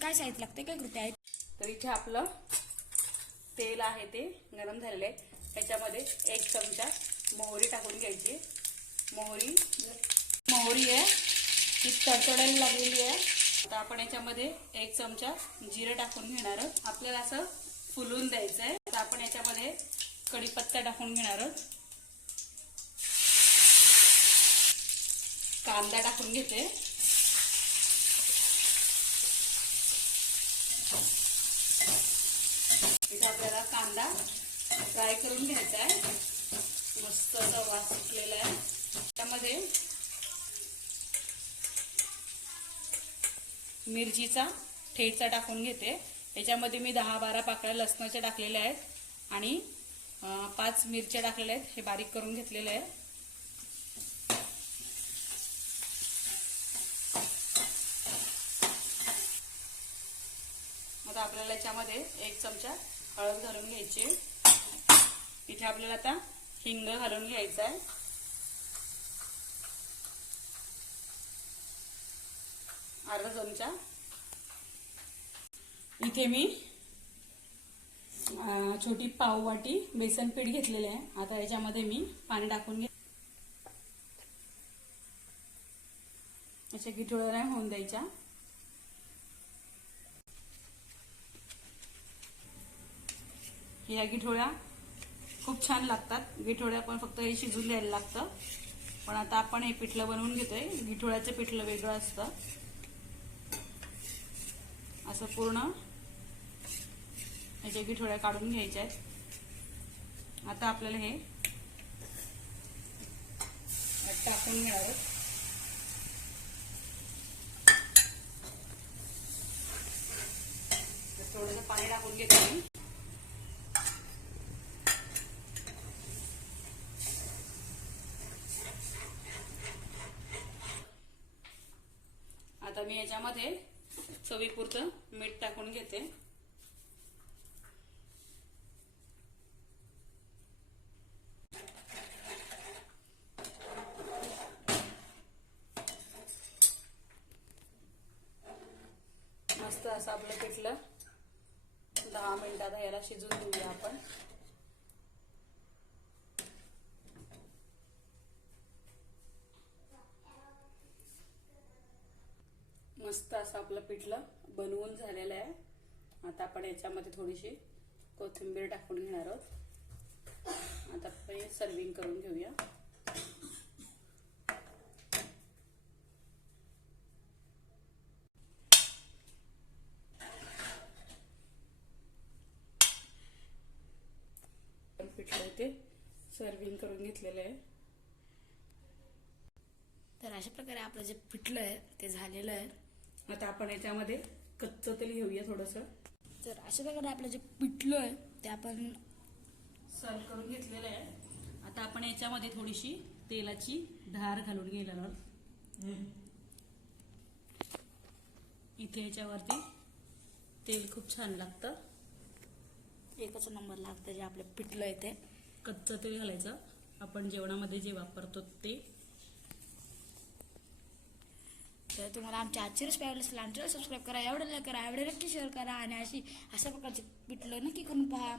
काय साहित्य लागते, काय कृती आहे. तर इथे आपलं तेल आहे ते गरम झालेलं आहे. त्याच्यामध्ये 1 चमचा मोहरी टाकून घ्यायची. मोहरी आहे ती तडतडायला लागलेली आहे. आता आपण याच्यामध्ये 1 चमचा जिरं टाकून घेणार आहोत. आपल्याला असं फुलून द्यायचं आहे. तर आपण याच्यामध्ये कढीपत्ता टाकून घेणार आहोत. कांदा टाकून घेते. इथे आपल्याला कांदा फ्राय करून घ्यायचा आहे. मस्त असा वास सुटलेला आहे. त्यामध्ये मिरचीचा ठेचा टाकून घेते. याच्यामध्ये मी 10-12 पाकळ्या लसणाच्या टाकलेल्या आहेत आणि 5 मिरच्या टाकलेल्या आहेत. हे बारीक करून घेतलेले आहे. आता आपल्याला याच्यामध्ये 1 चमचा हळद घालून घ्यायची. इथे आपल्याला आता हिंग घालून घ्यायचा आहे. अर्धा चमचा. इथे मी छोटी पाववाटी बेसन पीठ घेतलेले आहे. आता याच्यामध्ये मी पाणी टाकून अशा गिठोळ्या होऊन द्यायच्या. ह्या गिठोळ्या खूप छान लागतात. गिठोळ्या पण फक्त हे शिजून द्यायला लागतं. पण आता आपण हे पिठलं बनवून घेतोय. गिठोळ्याचं पिठलं वेगळं असतं. असं पूर्ण ह्याच्या गिठोळ्या काढून घ्यायच्या आहेत. आता आपल्याला हे टाकून घेणार आहोत. थोडंसं पाणी टाकून घेते मी. आता मी याच्यामध्ये चवीपुरतं मीठ टाकून घेते. मस्त असं आपलं पिठलं 10 मिनिटात याला शिजून घेऊया आपण. मस्त असं आपलं पिठलं बनवून झालेलं आहे. आता आपण याच्यामध्ये थोडीशी कोथिंबीर टाकून घेणार आहोत. आता आपण सर्विंग करून घेऊया. पिठलं इथे सर्विंग करून घेतलेलं आहे. तर अशा प्रकारे आपलं जे पिठलं आहे ते झालेलं आहे. आता आपण याच्यामध्ये कच्चं तेल घेऊया थोडंसं. तर अशा प्रकारे आपलं जे पिठलं आहे ते आपण सर्व करून घेतलेलं आहे. आता आपण याच्यामध्ये थोडीशी तेलाची धार घालून घेणार आहोत. इथे याच्यावरती तेल खूप छान लागतं. एकच नंबर लागतं जे आपलं पिठलं आहे ते. कच्चं तेल घालायचं आपण जेवणामध्ये जे वापरतो ते. तर तुम्हाला आमच्या आजची रेसिपी आवडली असेल आमच्याला सबस्क्राईब करा, एवढं लाईक करा, एवढं नक्की शेअर करा आणि अशा प्रकारचे पिठलं नक्की करून पहा.